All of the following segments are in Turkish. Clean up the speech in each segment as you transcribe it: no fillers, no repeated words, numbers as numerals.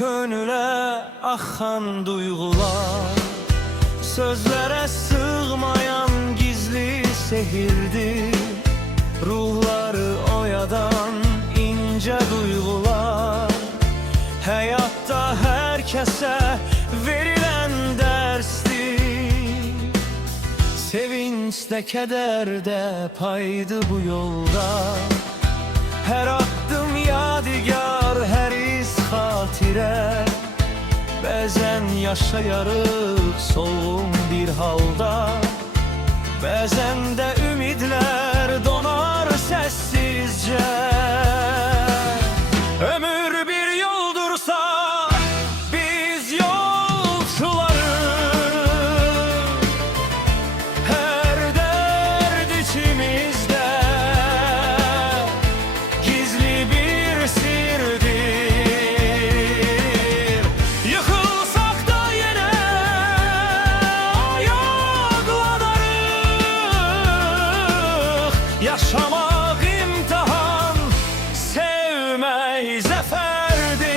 könüle axan duygular, sözlere sığmayan gizli sehirdir. Ruhları oyadan ince duygular, hayatta herkese verilen derstir. Sevinçte kederde paydı bu yolda, her adım yadigar, her iz hatire. Bəzən yaşayarıq solğun bir halda, bəzən də ümidlər donar səssizcə. Ömür bir yoldursa biz yolçularız, her derd içimizde gizli bir sirdir. Yıkılsak da yine ayaklanarız. Yaşamak imtihan, sevmek zaferdir.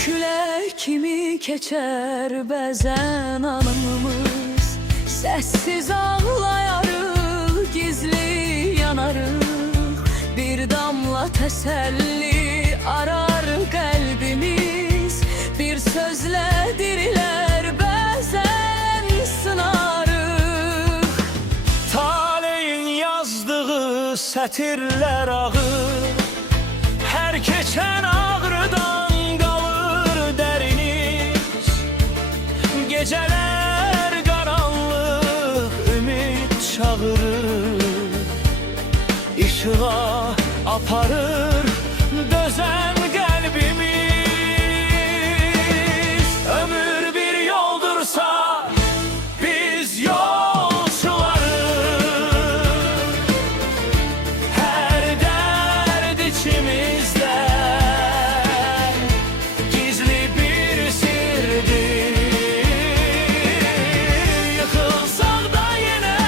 Külək kimi keçər bəzən anımız, səssiz ağlayarıq, gizli yanarıq. Bir damla təsəlli arar qəlbimiz, bir sözlə dirilər, bəzən sınarıq. Taleyin yazdığı sətirlər ağır, hər keçən ağrıdan qalır dəriniz. Gecələr qaranlıq, ümid çağırır, işığa aparır dözən qəlbimiz. Ömür bir yoldursa biz yolçularız, her derd içimizde gizli bir sirdir. Yıkılsak da yine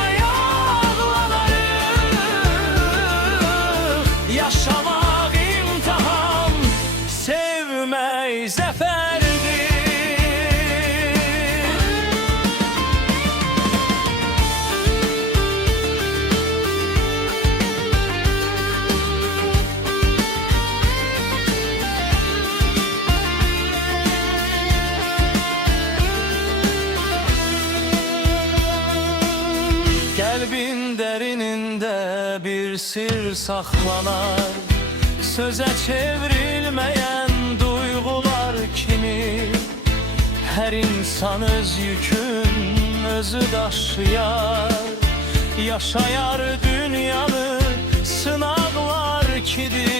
ayaklanarız. Yaşamak imtihan, sevmek zaferdir. Kalbin derininde bir sır saklanar, söze çevrilmeyen duygular kimi. Her insan öz yükün özü daşıyar, yaşayar dünyanı sınavlar kidir.